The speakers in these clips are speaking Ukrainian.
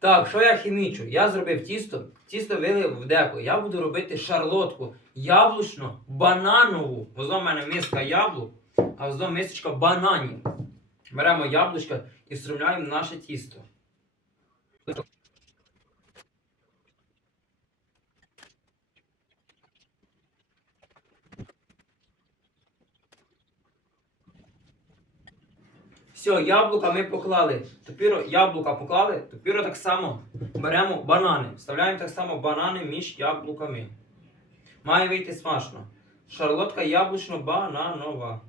Так, що я хімічу? Я зробив тісто, тісто вилив в деко. Я буду робити шарлотку яблучно бананову. Возле в мене миска яблук, а возле мисочка бананів. Беремо яблучка і встромляємо в наше тісто. Все, яблука ми поклали. Тепер яблука поклали, тепер так само беремо банани. Вставляємо так само банани між яблуками. Має вийти смачно. Шарлотка яблучно-бананова.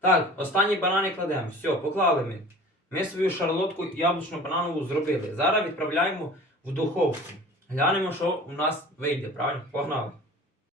Так, останні банани кладемо. Все, поклали ми. Ми свою шарлотку яблучно-бананову зробили. Зараз відправляємо в духовку. Глянемо, що у нас вийде, правильно? Погнали.